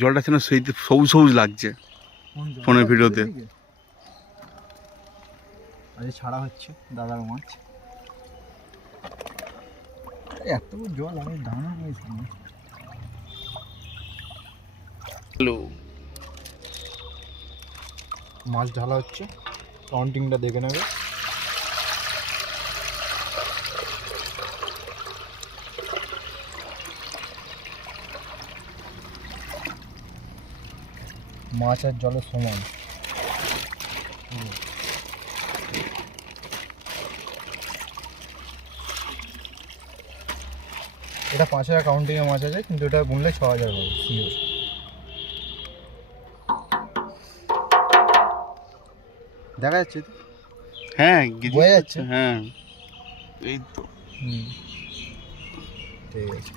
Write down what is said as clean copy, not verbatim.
জলটা যেন সেই সবুজ সবুজ লাগছে ফোনের ভিডিওতে। আজ ছাড়া হচ্ছে দাদার মাছ। এত জল আমি দানা পেয়েছি। হ্যালো, মাছ ঢালা হচ্ছে, কাউন্টিংটা দেখে নেবে। মাছ আর জলের সমান। এটা 5,000 কাউন্টিংয়ে মাছ আছে, কিন্তু এটা গুনলে 6,000 হবে শিওর। দেখা যাচ্ছে তো? হ্যাঁ বোঝা যাচ্ছে। হ্যাঁ এই তো। ঠিক আছে।